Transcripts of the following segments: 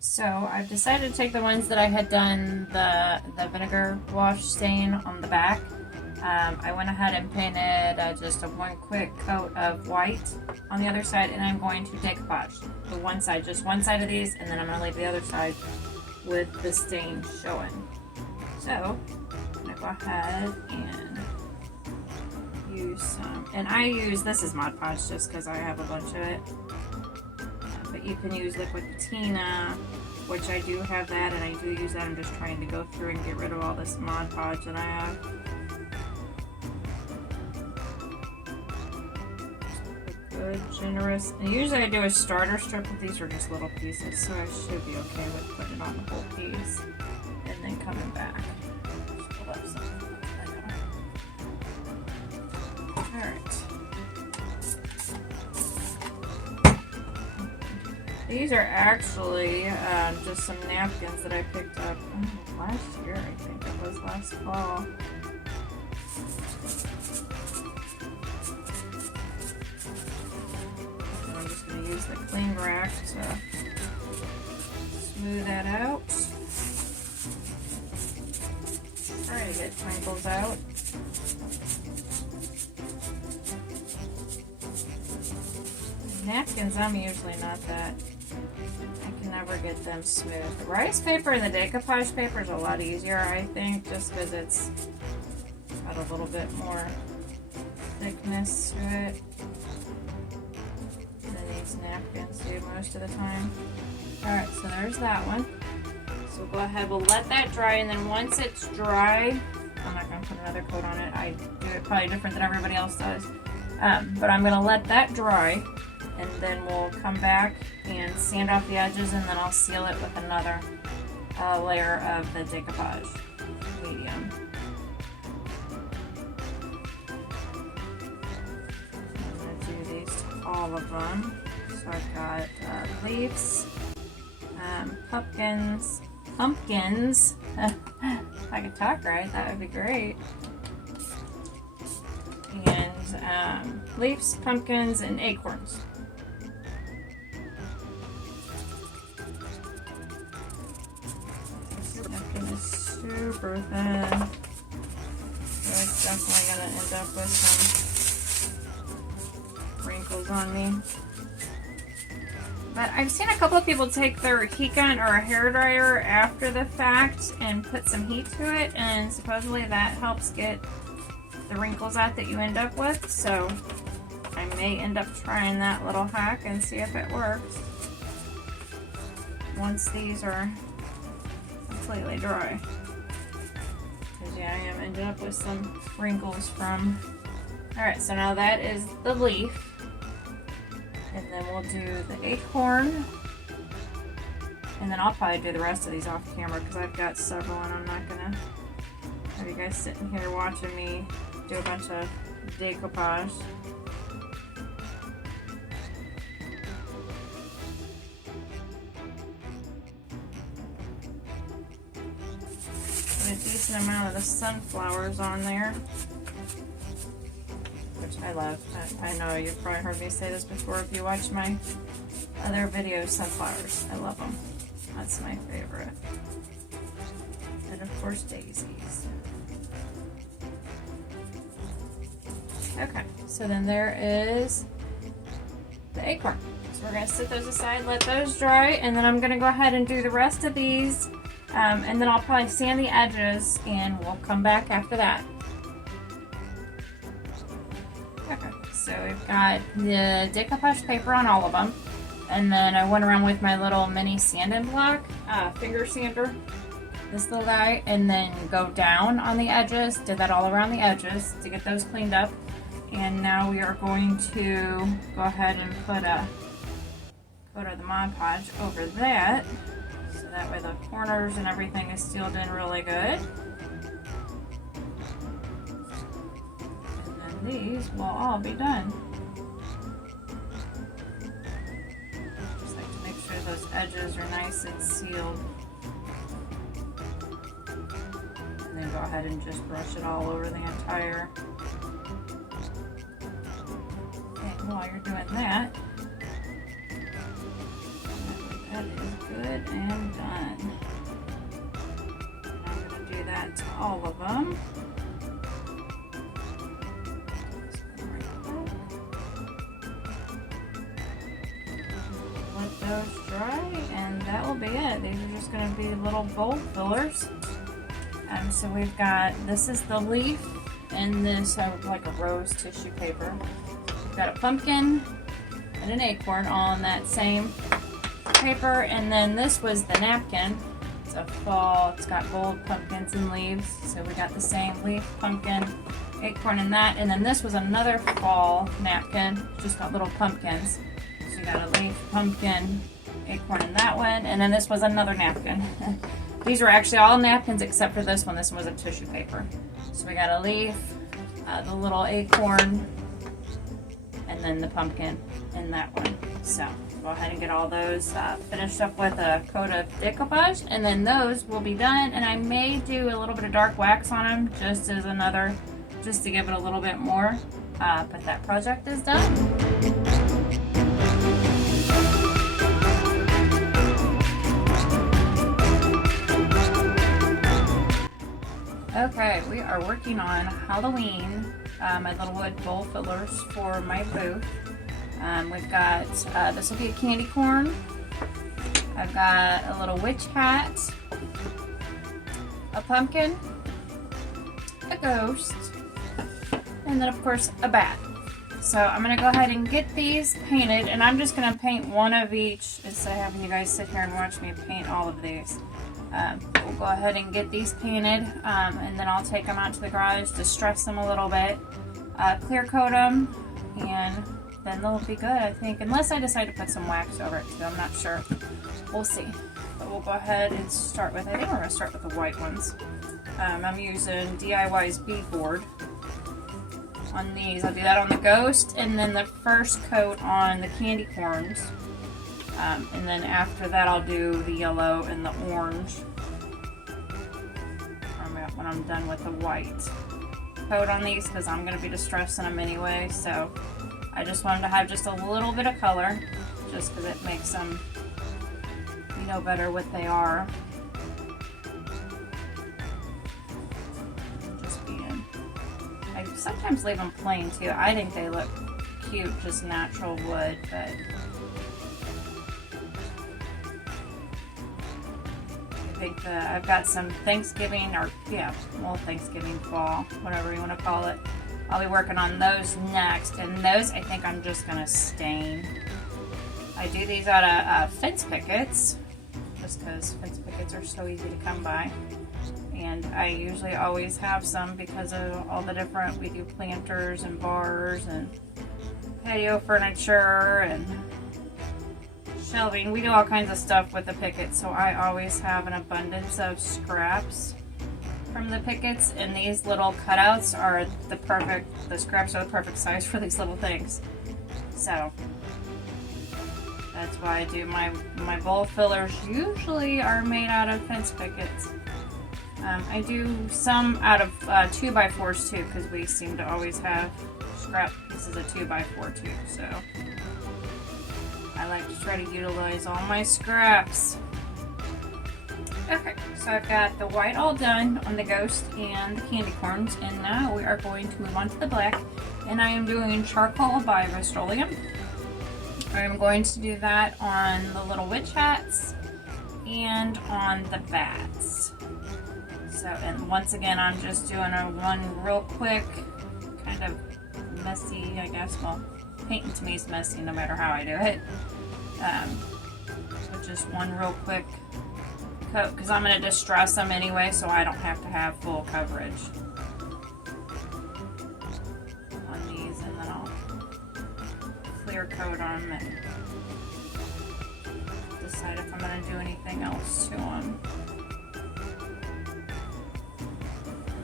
So I've decided to take the ones that I had done the vinegar wash stain on the back. I went ahead and painted just one quick coat of white on the other side, and I'm going to decoupage the one side, just one side of these, and then I'm going to leave the other side with the stain showing. So I'm going to go ahead and use some, and this is Mod Podge just because I have a bunch of it. But you can use liquid patina, which I do have that, and I do use that. I'm just trying to go through and get rid of all this Mod Podge that I have. Good, generous. And usually I do a starter strip, but these are just little pieces, so I should be okay with putting it on the whole piece and then coming back. Alright. These are actually just some napkins that I picked up last year, I think it was last fall. And I'm just going to use the cling rack to smooth that out. Try to get wrinkles out. Napkins, I'm usually not that. I can never get them smooth. The rice paper and the decoupage paper is a lot easier, I think, just because it's got a little bit more thickness to it than these napkins do most of the time. Alright, so there's that one. So we'll go ahead, we'll let that dry, and then once it's dry, I'm not going to put another coat on it. I do it probably different than everybody else does. But I'm going to let that dry, and then we'll come back and sand off the edges, and then I'll seal it with another layer of the decoupage medium. I'm going to do these to all of them. So I've got leaves, pumpkins. If I could talk right, that would be great. And leaves, pumpkins, and acorns. This napkin is super thin, so it's definitely going to end up with some wrinkles on me. But I've seen a couple of people take their heat gun or a hairdryer after the fact and put some heat to it, and supposedly that helps get the wrinkles out that you end up with. So I may end up trying that little hack and see if it works once these are completely dry. Because yeah, I am ending up with some wrinkles from. Alright, so now that is the leaf. And then we'll do the acorn. And then I'll probably do the rest of these off camera because I've got several and I'm not going to have you guys sitting here watching me do a bunch of decoupage. Put a decent amount of the sunflowers on there, which I love. I know you've probably heard me say this before if you watch my other videos. Sunflowers, I love them. That's my favorite. And of course daisies. Okay, so then there is the acorn. So we're going to set those aside, let those dry, and then I'm going to go ahead and do the rest of these, and then I'll probably sand the edges, and we'll come back after that. Okay, so we've got the decoupage paper on all of them, and then I went around with my little mini sanding block, finger sander, this little guy, and then go down on the edges, did that all around the edges to get those cleaned up. And now we are going to go ahead and put a coat of the Mod Podge over that, so that way the corners and everything is sealed in really good. And then these will all be done. those edges are nice and sealed. And then go ahead and just brush it all over the entire. And while you're doing that, that is good and done. I'm going to do that to all of them. Let those dry, and that will be it. These are just going to be little bowl fillers. So we've got, this is the leaf, and this like a rose tissue paper. We've got a pumpkin and an acorn all on that same paper, and then this was the napkin. It's a fall, it's got gold pumpkins and leaves, so we got the same leaf, pumpkin, acorn in that, and then this was another fall napkin, just got little pumpkins. So you got a leaf, pumpkin, acorn in that one, and then this was another napkin. These were actually all napkins except for this one. This one was a tissue paper. So we got a leaf, the little acorn, and then the pumpkin in that one. So go ahead and get all those finished up with a coat of decoupage, and then those will be done. And I may do a little bit of dark wax on them just as another, just to give it a little bit more. But that project is done. Okay, we are working on Halloween, my little wood bowl fillers for my booth. We've got, this will be a candy corn. I've got a little witch hat, a pumpkin, a ghost, and then of course a bat. So I'm going to go ahead and get these painted, and I'm just going to paint one of each instead of having you guys sit here and watch me paint all of these. We'll go ahead and get these painted, and then I'll take them out to the garage, distress them a little bit, clear coat them, and then they'll be good, I think, unless I decide to put some wax over it too. I'm not sure. We'll see. But we'll go ahead and start with, I think we're going to start with the white ones. I'm using DIY's beadboard on these. I'll do that on the ghost, and then the first coat on the candy corns. And then after that I'll do the yellow and the orange when I'm done with the white coat on these, because I'm going to be distressing them anyway. So I just wanted to have just a little bit of color, just because it makes them, you know, better what they are. Just being, I sometimes leave them plain too. I think they look cute, just natural wood, but I think I've got some Thanksgiving, or Thanksgiving fall, whatever you want to call it. I'll be working on those next, and those I think I'm just going to stain. I do these out of fence pickets, just because fence pickets are so easy to come by. And I usually always have some because of all the different, we do planters and bars and patio furniture and shelving. We do all kinds of stuff with the pickets, so I always have an abundance of scraps from the pickets, and these little cutouts are the scraps are the perfect size for these little things. So that's why I do my bowl fillers usually are made out of fence pickets. I do some out of 2x4s too, because we seem to always have scrap pieces of 2x4 too, so I like to try to utilize all my scraps. Okay, so I've got the white all done on the ghost and the candy corns, and now we are going to move on to the black, and I am doing charcoal by Rust-Oleum. I'm going to do that on the little witch hats and on the bats. So, and once again, I'm just doing one real quick, kind of messy, I guess. Well, painting to me is messy no matter how I do it. So just one real quick coat, because I'm going to distress them anyway, so I don't have to have full coverage on these, and then I'll clear coat on them and decide if I'm going to do anything else to them.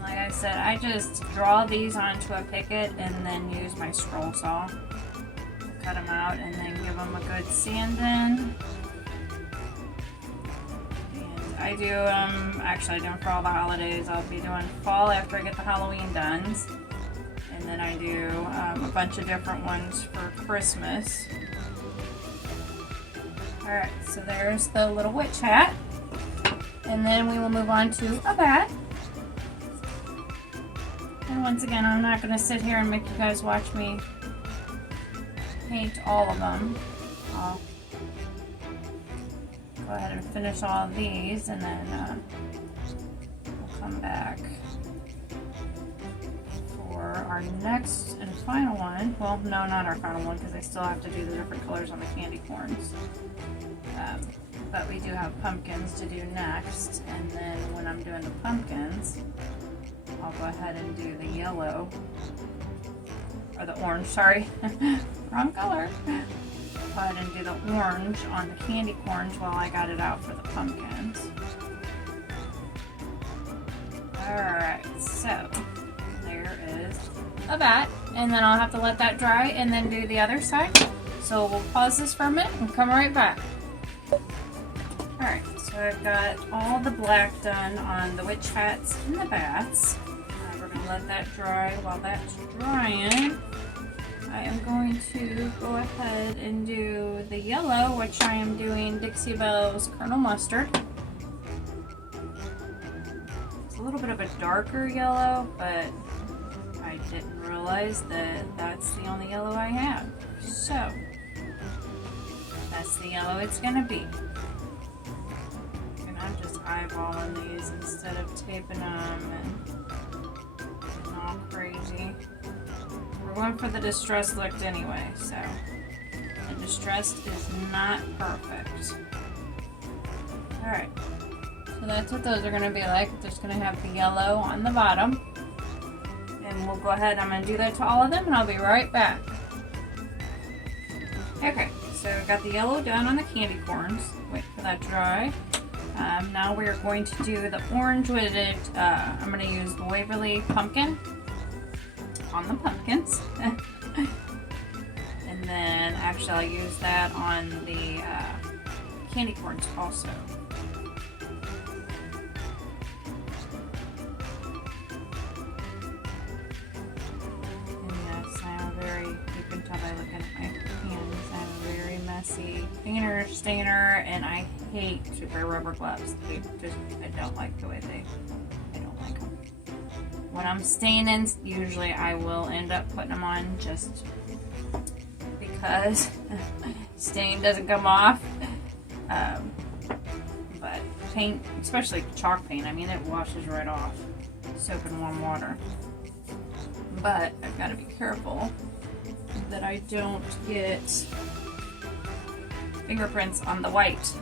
Like I said, I just draw these onto a picket and then use my scroll saw to cut them out, and then give them a good sand in. I do, actually I do them for all the holidays. I'll be doing fall after I get the Halloween done. And then I do a bunch of different ones for Christmas. Alright, so there's the little witch hat. And then we will move on to a bat. And once again, I'm not going to sit here and make you guys watch me paint all of them. I'll go ahead and finish all of these, and then we'll come back for our next and final one. Well, no, not our final one, because I still have to do the different colors on the candy corns. But we do have pumpkins to do next, and then when I'm doing the pumpkins, I'll go ahead and do the yellow, or the orange, sorry, wrong color. Go ahead and do the orange on the candy corns while I got it out for the pumpkins. Alright, so there is a bat, and then I'll have to let that dry and then do the other side. So we'll pause this for a minute and come right back. Alright, so I've got all the black done on the witch hats and the bats. We're going to let that dry. While that's drying, I am going to go ahead and do the yellow, which I am doing Dixie Belle's Colonel Mustard. It's a little bit of a darker yellow, but I didn't realize that that's the only yellow I have. So, that's the yellow it's going to be. And I'm just eyeballing these instead of taping them and all crazy. We're going for the distressed look anyway, so the distressed is not perfect. Alright, so that's what those are going to be like. Just going to have the yellow on the bottom. And we'll go ahead, I'm going to do that to all of them, and I'll be right back. Okay, so I've got the yellow done on the candy corns. Wait for that to dry. Now we're going to do the orange with it. I'm going to use the Waverly Pumpkin on the pumpkins. And then actually I'll use that on the candy corns also. And yes, I am very, you can tell by looking at my hands, I'm a very messy painter, stainer, and I hate to wear rubber gloves. I don't like the way I don't like them. When I'm staining, usually I will end up putting them on just because stain doesn't come off. But paint, especially chalk paint, I mean it washes right off. Soap and warm water. But I've got to be careful that I don't get fingerprints on the white.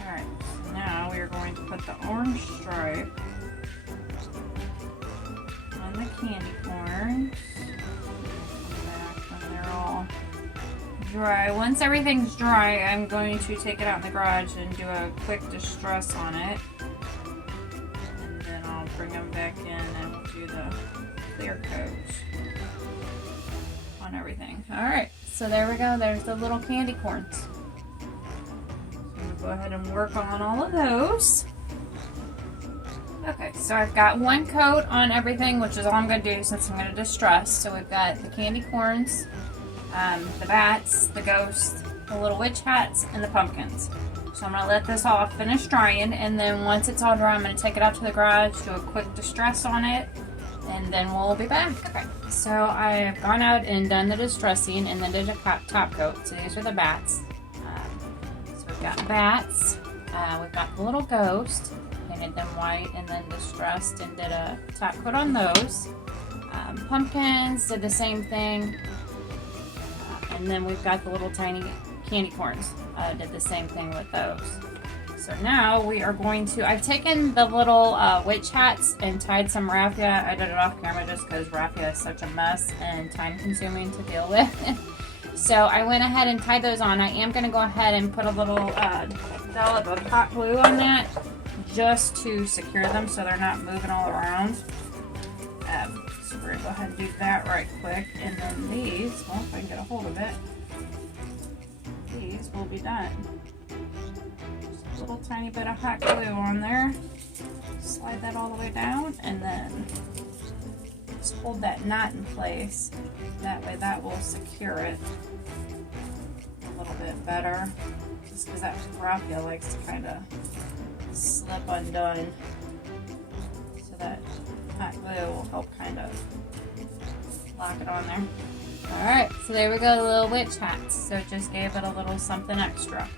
Alright, so now we are going to put the orange stripe on the candy corns. Come back when they're all dry. Once everything's dry, I'm going to take it out in the garage and do a quick distress on it. And then I'll bring them back in and we'll do the clear coat on everything. Alright, so there we go. There's the little candy corns. So I'm going to go ahead and work on all of those. Okay, so I've got one coat on everything, which is all I'm going to do since I'm going to distress. So we've got the candy corns, the bats, the ghosts, the little witch hats, and the pumpkins. So I'm going to let this all finish drying, and then once it's all dry, I'm going to take it out to the garage, do a quick distress on it, and then we'll be back. Okay, so I've gone out and done the distressing and then did a top coat. So these are the bats. So we've got bats, we've got the little ghost, painted them white and then distressed and did a top coat on those. Pumpkins, did the same thing. And then we've got the little tiny candy corns, did the same thing with those. So now we are going to, I've taken the little witch hats and tied some raffia. I did it off camera just because raffia is such a mess and time consuming to deal with. So I went ahead and tied those on. I am going to go ahead and put a little dollop of hot glue on that just to secure them so they're not moving all around. So we're going to go ahead and do that right quick. And then these, well, if I can get a hold of it, these will be done. a little tiny bit of hot glue on there. Slide that all the way down, and then just hold that knot in place. That way that will secure it a little bit better. Just because that raffia likes to kind of slip undone. So that hot glue will help kind of lock it on there. Alright, so there we go, the little witch hats. So it just gave it a little something extra.